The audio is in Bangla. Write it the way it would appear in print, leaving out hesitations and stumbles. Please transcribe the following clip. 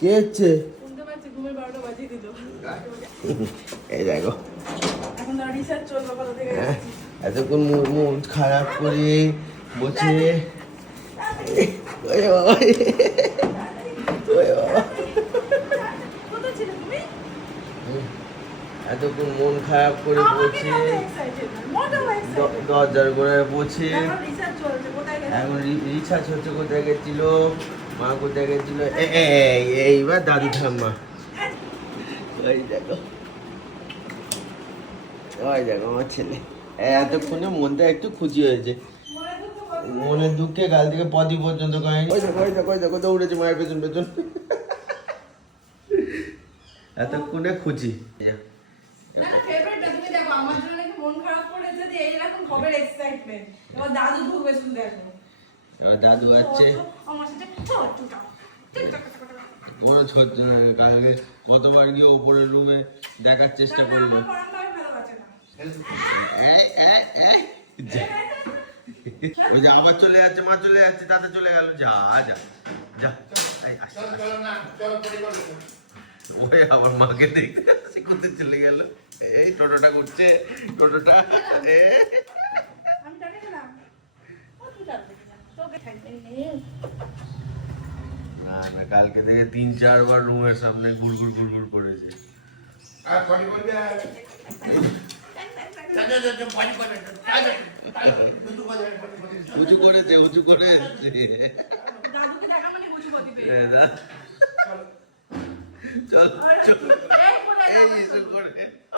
কে হচ্ছে? শুনতে পাচ্ছি, ঘুমের 12টা বাজিয়ে দিল। এই দেখো, এখন তো রিসার্চ চলবে কোথা থেকে এসেছি। এতক্ষণ মুড খারাপ করে বসে ওরে বাবা, ওরে বাবা, কোথায় ছিলে তুমি? এতক্ষণ মন খারাপ করে আমাকে বসে দেখে excited না, মোটেও excited না। দরজার গোড়ায় বসে এখন রিসার্চ চলছে, কোথায় গেছে? এখন রিসার্চ হচ্ছে কোথায় গেছিল, মা কোথায় গেছিল। এইবার দাদু ঠাম্মা, ওই দেখো, ওই দেখো আমার ছেলে এতক্ষণে মনটা একটু খুশি হয়েছে। মনে দুঃখ করছে। মনের দুঃখে গাল থেকে পদি পর্যন্ত করেনি। ওই দেখো, ওই দেখো, ওই দেখো, দৌড়েছে মায়ের পেছন পেছন। এতক্ষণে খুশি। না না, favorite না, তুমি দেখো আমার জন্য নাকি মন খারাপ করেছে যে এইরকম খবর এক্সাইটমেন্ট। এবার দাদু ঢুকবে, শুনে দেখো। এবার দাদু আছে, আমার সাথে ছোটটা ওরা ছোট, কালকে কতবার গিয়ে ওপরের রুমে দেখার চেষ্টা করলো। আমার পড়ানো আমি ভালোবাসে না। এই, এই, এই, যা। ওই যে আবার চলে যাচ্ছে, মা চলে যাচ্ছে, তাতে চলে গেল। যা যা যা, এই, আস, আস। ওই আবার মাকে দেখতে আসছে, কোথায় চলে গেল। এই টোটোটা করছে, টোটোটা। আমি জানি না। ও তুই জানবি না, তোকে খাইতে না না, কালকে থেকে 3-4 বার রুমের সামনে ঘুরঘুর ঘুরঘুর করেছে। উঁচু করেছে, উঁচু করে এসছে। দাদুকে দেখা মানে বুঝি গতি পেয়ে। চল চল, এই বলে এই এসে করে